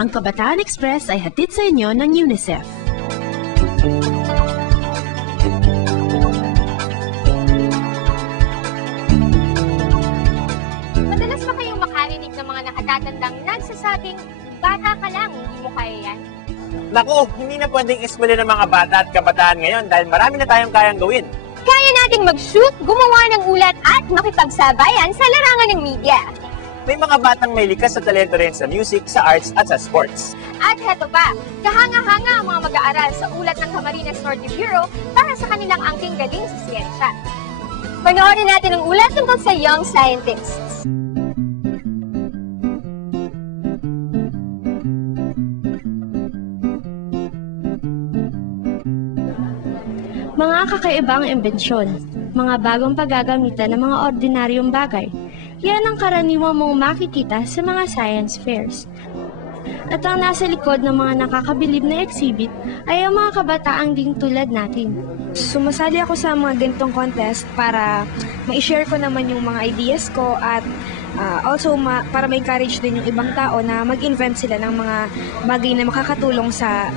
Ang Kabataan Express ay hatid sa inyo ng UNICEF. Madalas ba kayong makarinig ng mga nakatatandang nagsasabing, bata ka lang, hindi mo kaya yan? Naku, hindi na pwedeng ismuli ng mga bata at kabataan ngayon dahil marami na tayong kayang gawin. Kaya nating mag-shoot, gumawa ng ulat at makipagsabayan sa larangan ng media. May mga batang may likas sa talento rin sa music, sa arts at sa sports. At heto pa, kahanga-hanga ang mga mag-aaral sa ulat ng Camarines Norte Bureau para sa kanilang angking galing sa siyensya. Panoorin natin ang ulat tungkol sa young scientists. Mga kakaibang imbensyon, mga bagong paggagamitan ng mga ordinaryong bagay. Yan ang karaniwang mong makikita sa mga science fairs. At ang nasa likod ng mga nakakabilib na exhibit ay ang mga kabataang ding tulad natin. Sumasali ako sa mga ganitong contest para ma-share ko naman yung mga ideas ko at also para ma-encourage din yung ibang tao na mag-invent sila ng mga bagay na makakatulong sa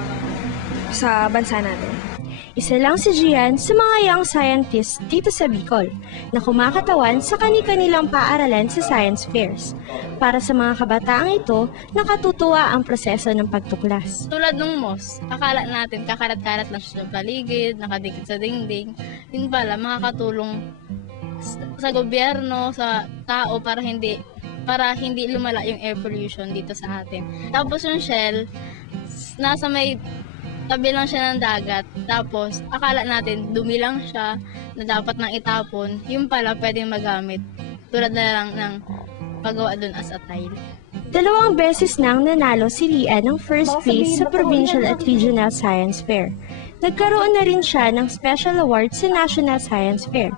bansa natin. Isa lang si Gian sa mga young scientists dito sa Bicol na kumakatawan sa kani-kanilang paaralan sa science fairs. Para sa mga kabataang ito, nakatutuwa ang proseso ng pagtuklas. Tulad ng moss, akala natin kakarat-karat lang siya sa paligid, nakadikit sa dingding. Yun pala, makakatulong sa gobyerno, sa tao para hindi lumala yung air pollution dito sa atin. Tapos yung shell, nasa may tabi lang siya ng dagat, tapos akala natin dumi lang siya na dapat nang itapon, yung pala pwedeng magamit, tulad na lang ng paggawa dun as a tile. 2 beses nang nanalo si Ria ng first place sa Provincial at Regional Science Fair. Nagkaroon na rin siya ng special award sa National Science Fair.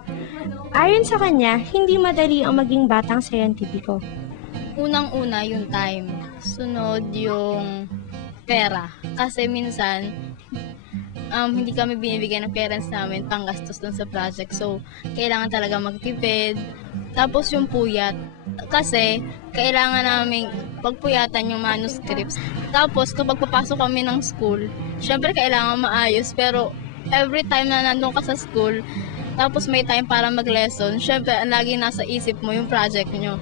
Ayon sa kanya, hindi madali ang maging batang siyentipiko. Unang-una yung time, sunod yung pera. Kasi minsan, hindi kami binibigyan ng parents namin panggastos dun sa project. So, kailangan talaga magtipid. Tapos yung puyat. Kasi, kailangan namin pagpuyatan yung manuscripts. Tapos, kapag papasok kami ng school, syempre kailangan maayos. Pero, every time na nandun ka sa school, tapos may time para mag-lesson, syempre, lagi nasa isip mo yung project nyo.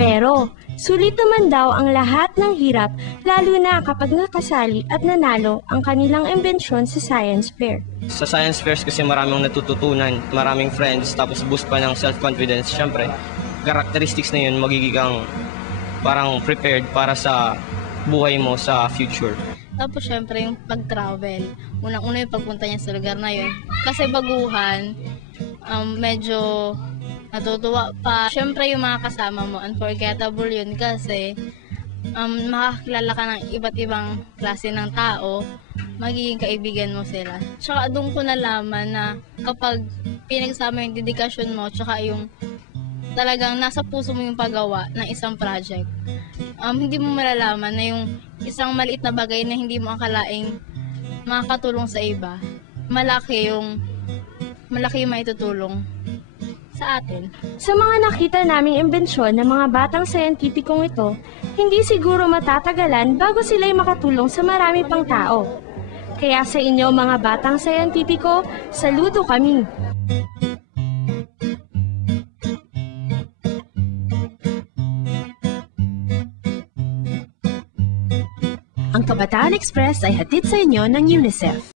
Pero, sulit naman daw ang lahat ng hirap, lalo na kapag nakasali at nanalo ang kanilang imbensyon sa science fair. Sa science fairs kasi maraming natututunan, maraming friends, tapos boost pa ng self-confidence. Siyempre, characteristics na yun, magiging kang parang prepared para sa buhay mo sa future. Tapos syempre yung pag-travel. Unang-una yung pagpunta niya sa lugar na yun. Kasi baguhan, medyo natutuwa pa. Siyempre yung mga kasama mo, unforgettable yun kasi makakilala ka ng iba't ibang klase ng tao, magiging kaibigan mo sila. Tsaka doon ko nalaman na kapag pinagsama yung dedikasyon mo, tsaka yung talagang nasa puso mo yung paggawa ng isang project, hindi mo malalaman na yung isang maliit na bagay na hindi mo akalaing makakatulong sa iba, malaki yung maitutulong sa atin. Sa mga nakita naming imbensyon ng mga batang siyentipikong ito, hindi siguro matatagalan bago sila'y makatulong sa marami pang tao. Kaya sa inyo mga batang siyentipiko, saludo kami! Ang Kabataan Express ay hatid sa inyo ng UNICEF.